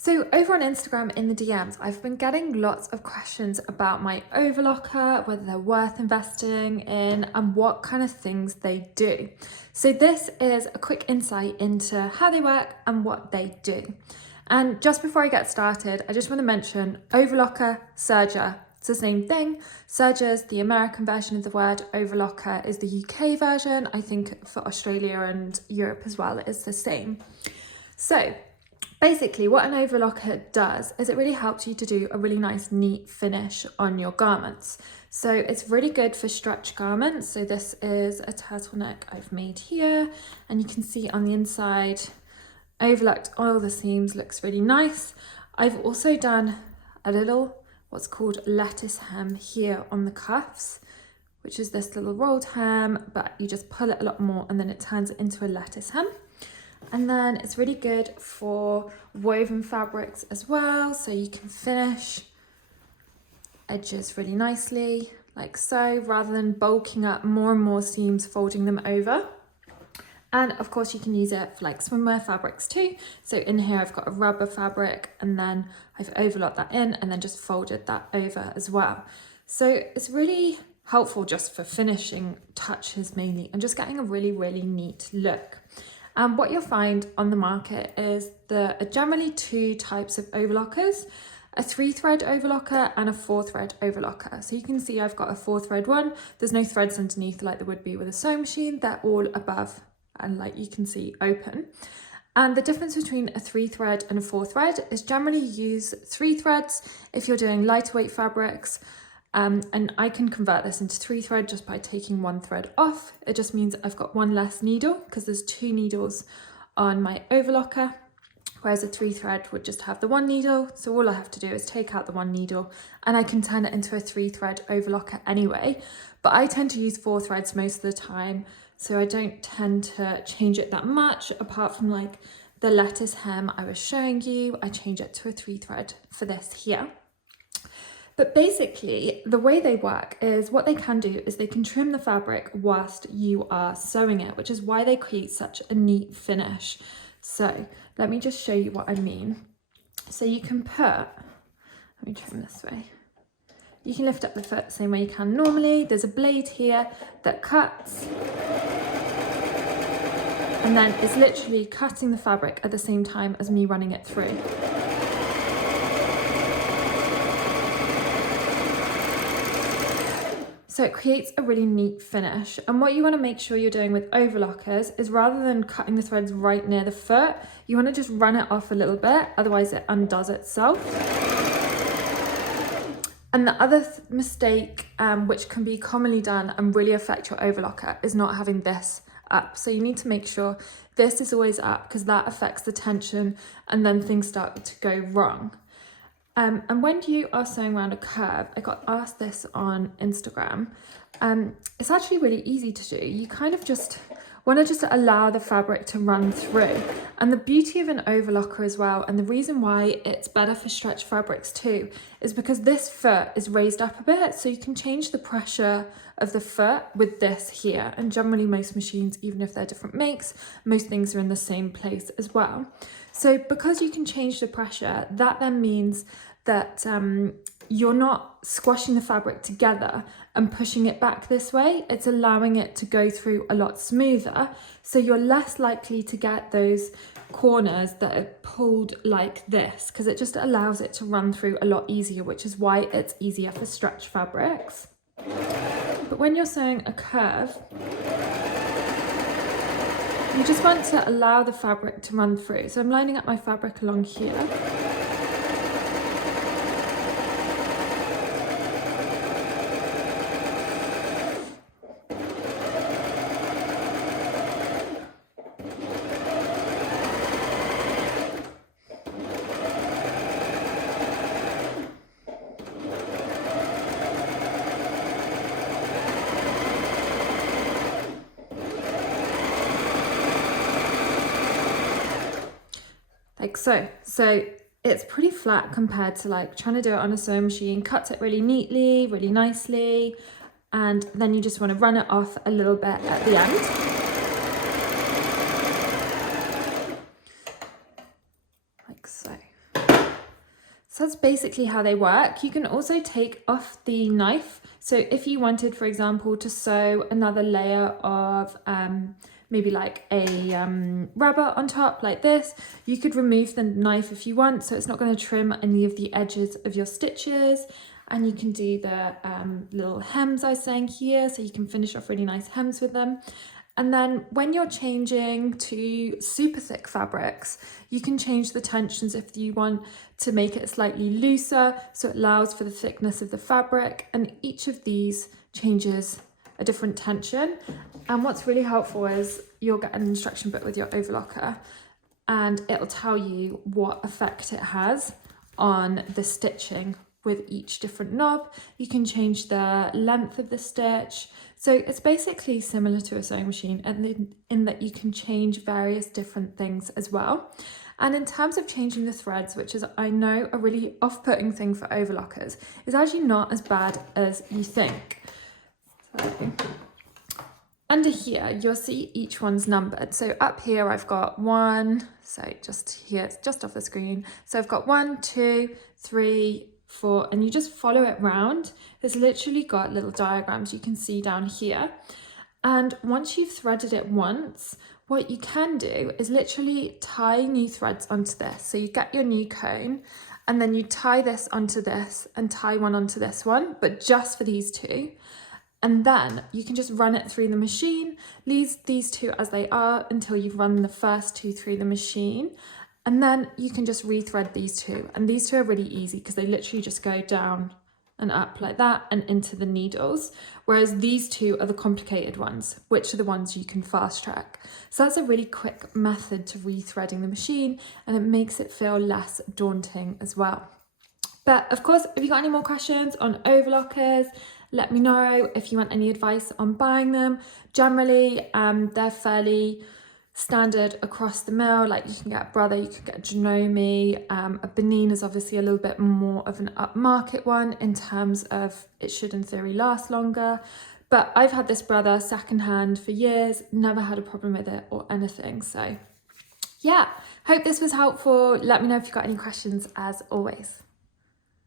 So over on Instagram in the DMs, I've been getting lots of questions about my overlocker, whether they're worth investing in and what kind of things they do. So this is a quick insight into how they work and what they do. And just before I get started, I just want to mention overlocker, serger. It's the same thing. Serger is the American version of the word. Overlocker is the UK version. I think for Australia and Europe as well, it's the same. So basically, what an overlocker does is it really helps you to do a really nice, neat finish on your garments. So it's really good for stretch garments. So this is a turtleneck I've made here, and you can see on the inside, overlocked all the seams, looks really nice. I've also done a little, what's called lettuce hem here on the cuffs, which is this little rolled hem, but you just pull it a lot more and then it turns it into a lettuce hem. And then it's really good for woven fabrics as well. So you can finish edges really nicely, like so, rather than bulking up more and more seams, folding them over. And of course you can use it for like swimwear fabrics too. So in here I've got a rubber fabric and then I've overlocked that in and then just folded that over as well. So it's really helpful just for finishing touches mainly and just getting a really, really neat look. And what you'll find on the market is there are generally two types of overlockers, a 3-thread overlocker and a 4-thread overlocker. So you can see I've got a 4-thread one. There's no threads underneath like there would be with a sewing machine. They're all above and like you can see open. And the difference between a 3-thread and a 4-thread is generally you use 3 threads if you're doing lighter weight fabrics. And I can convert this into 3-thread just by taking 1 thread off. It just means I've got 1 less needle because there's 2 needles on my overlocker, whereas a 3-thread would just have the 1 needle. So all I have to do is take out the 1 needle and I can turn it into a 3-thread overlocker anyway. But I tend to use 4 threads most of the time, so I don't tend to change it that much apart from like the lettuce hem I was showing you. I change it to a 3-thread for this here. But basically, the way they work is what they can do is they can trim the fabric whilst you are sewing it, which is why they create such a neat finish. So let me just show you what I mean. So you can let me trim this way. You can lift up the foot the same way you can normally. There's a blade here that cuts. And then it's literally cutting the fabric at the same time as me running it through. So it creates a really neat finish. And what you want to make sure you're doing with overlockers is rather than cutting the threads right near the foot, you want to just run it off a little bit, otherwise it undoes itself. And the other mistake, which can be commonly done and really affect your overlocker, is not having this up. So you need to make sure this is always up because that affects the tension and then things start to go wrong. And when you are sewing around a curve, I got asked this on Instagram, it's actually really easy to do. You kind of just want to just allow the fabric to run through. And the beauty of an overlocker as well, and the reason why it's better for stretch fabrics too, is because this foot is raised up a bit, so you can change the pressure of the foot with this here. And generally most machines, even if they're different makes, most things are in the same place as well. So because you can change the pressure, that then means that you're not squashing the fabric together and pushing it back this way. It's allowing it to go through a lot smoother. So you're less likely to get those corners that are pulled like this because it just allows it to run through a lot easier, which is why it's easier for stretch fabrics. But when you're sewing a curve, you just want to allow the fabric to run through. So I'm lining up my fabric along here. Like so. So it's pretty flat compared to like trying to do it on a sewing machine. Cuts it really neatly, really nicely, and then you just want to run it off a little bit at the end. Like so. So that's basically how they work. You can also take off the knife. So if you wanted, for example, to sew another layer of maybe like a rubber on top like this, you could remove the knife if you want, so it's not going to trim any of the edges of your stitches. And you can do the little hems I was saying here, so you can finish off really nice hems with them. And then when you're changing to super thick fabrics, you can change the tensions if you want to make it slightly looser, so it allows for the thickness of the fabric, and each of these changes a different tension. And what's really helpful is you'll get an instruction book with your overlocker, and it'll tell you what effect it has on the stitching with each different knob. You can change the length of the stitch. So it's basically similar to a sewing machine in that you can change various different things as well. And in terms of changing the threads, which is, I know, a really off-putting thing for overlockers, is actually not as bad as you think. So, under here, you'll see each one's numbered. So up here, I've got 1, so just here, it's just off the screen. So I've got 1, 2, 3, 4, and you just follow it round. It's literally got little diagrams you can see down here. And once you've threaded it once, what you can do is literally tie new threads onto this. So you get your new cone, and then you tie this onto this and tie one onto this one, but just for these two. And then you can just run it through the machine, leave these two as they are until you've run the first two through the machine. And then you can just rethread these two. And these two are really easy because they literally just go down and up like that and into the needles. Whereas these two are the complicated ones, which are the ones you can fast track. So that's a really quick method to rethreading the machine, and it makes it feel less daunting as well. But of course, if you've got any more questions on overlockers, let me know. If you want any advice on buying them, generally they're fairly standard across the mill. Like you can get a Brother, you could get a Janome, a Benin is obviously a little bit more of an upmarket one in terms of it should in theory last longer. But I've had this Brother secondhand for years, never had a problem with it or anything. So yeah, hope this was helpful. Let me know if you've got any questions as always.